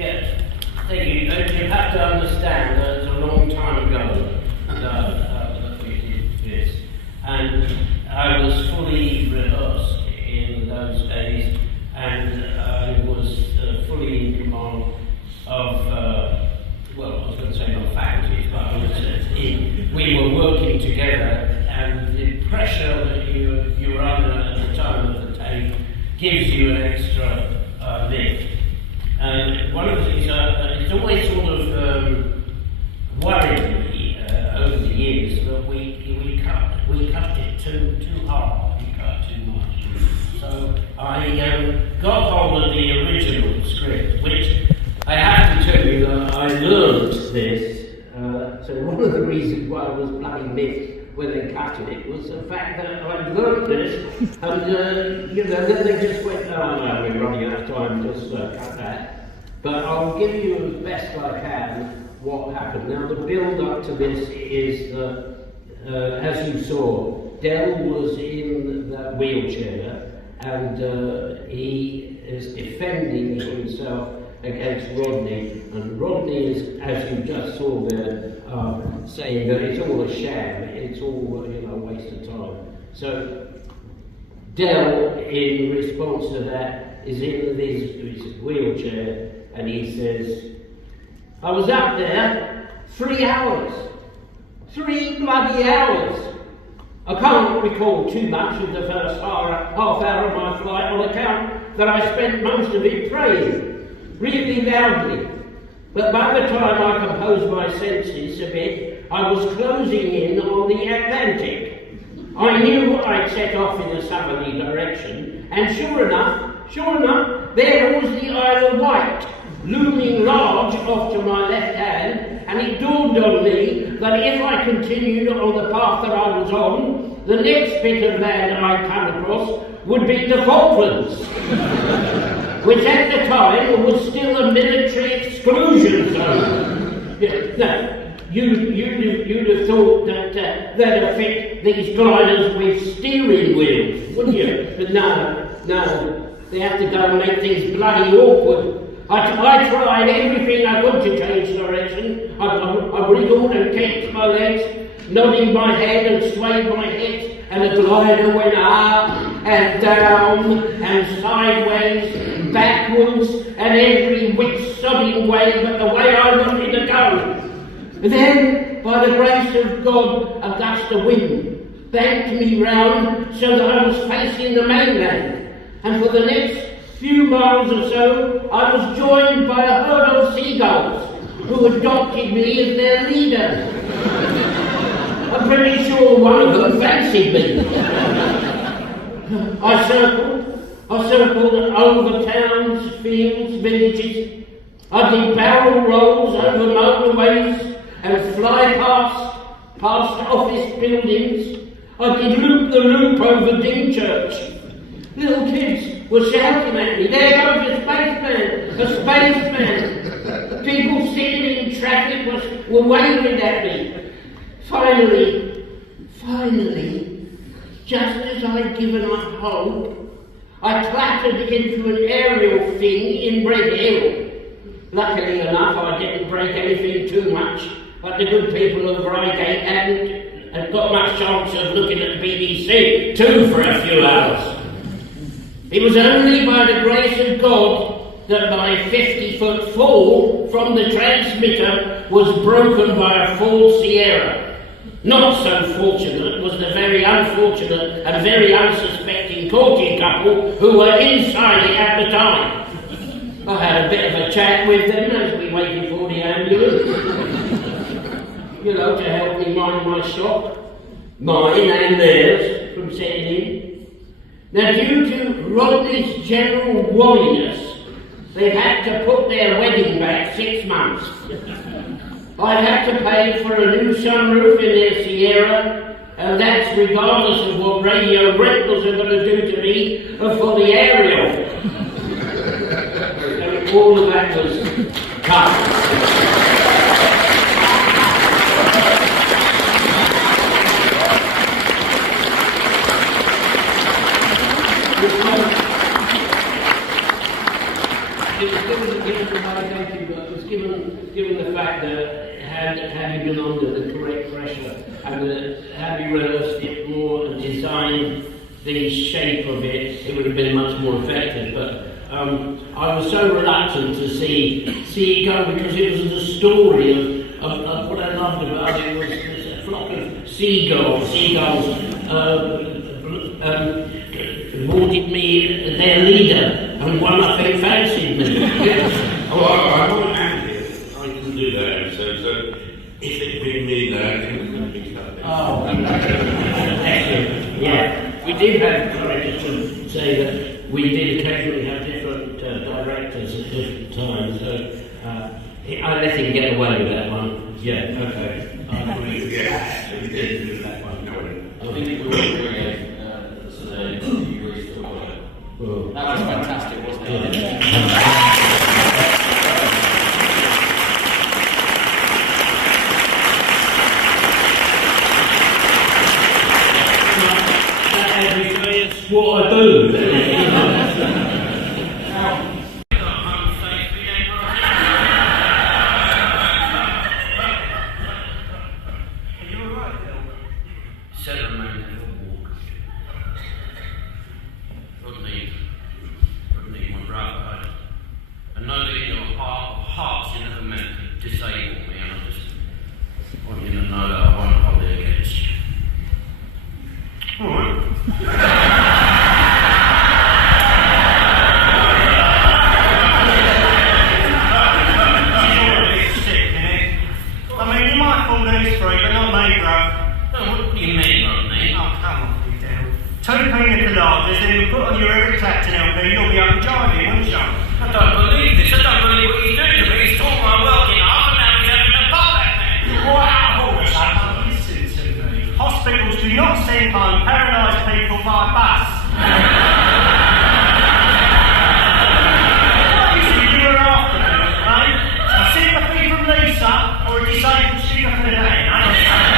Yes, thank you. You have to understand that it's a long time ago that we did this, and I was fully rehearsed in those days, and I was fully in command of, well, I was going to say my faculties, but I was we were working together, and the pressure that you were under at the time of the tape gives you an extra lift. And one of the things, it's always sort of worried me over the years that we cut it too hard, we cut too much. So I got hold of the original script, which I have to tell you that I learned this. So one of the reasons why I was bloody miffed when they cut it was the fact that I learned this, and then they just went, oh no, we're running out of time, just cut that. But I'll give you as best I can what happened. Now the build up to this is that, as you saw, Dell was in that wheelchair, and he is defending himself against Rodney, and Rodney is, as you just saw there, saying that it's all a sham, it's all a waste of time. So Dell, in response to that, is in his wheelchair, and he says, I was up there 3 hours, 3 bloody hours. I can't recall too much of the first half hour of my flight on account that I spent most of it praying, really loudly. But by the time I composed my senses a bit, I was closing in on the Atlantic. I knew I'd set off in a southerly direction, and sure enough, there was the Isle of Wight, looming large off to my left hand, and it dawned on me that if I continued on the path that I was on, the next bit of land I'd come across would be the Falklands, which at the time was still a military exclusion zone. Now, you'd have thought that they'd fit these gliders with steering wheels, wouldn't you? But no, they have to go and make things bloody awkward. I tried everything I could to change direction. I wriggled and kicked my legs, nodding my head and swayed my hips, and the glider went up and down and sideways, backwards, and every which sodding way but the way I wanted to go. And then, by the grace of God, a gust of wind banked me round so that I was facing the mainland, and for the next few miles or so, I was joined by a herd of seagulls who adopted me as their leader. I'm pretty sure one of them fancied me. I circled over towns, fields, villages. I did barrel rolls over motorways and fly past office buildings. I did loop the loop over Dingchurch. Little kids were shouting at me, there goes a spaceman. People sitting in traffic were waving at me. Finally, just as I'd given up hope, I clattered into an aerial thing in Red Hill. Luckily enough, I didn't break anything too much, but the good people of Reigate hadn't got much chance of looking at the BBC too for a few hours. It was only by the grace of God that my 50-foot fall from the transmitter was broken by a full Sierra. Not so fortunate was the very unfortunate and very unsuspecting courting couple who were inside it at the time. I had a bit of a chat with them as we waited for the ambulance, to help me mind my shop, mine and theirs, from setting in. Now, due to Rodney's general walliness, they've had to put their wedding back 6 months. I'd have to pay for a new sunroof in their Sierra, and that's regardless of what radio rentals are going to do to me for the aerial. So all of that was cut. It was given to given the fact that had you been under the correct pressure and had you rehearsed it more and designed the shape of it, it would have been much more effective. But I was so reluctant to see it go, because it was the story of what I loved about it was a flock of seagulls. Seagulls awarded me their leader, and one I think fancied me. Oh, I won't hand it. I can do that. So if it'd been me there, it would have been cut. Oh, excellent. Yeah, we did have courage to say that we did occasionally have different directors at different times. So I let him get away with that one. Yeah, okay. I agree. Yeah, we did do that one. I think we were doing that was fantastic, wasn't it? That's what I do. Or a disabled student for the day, eh?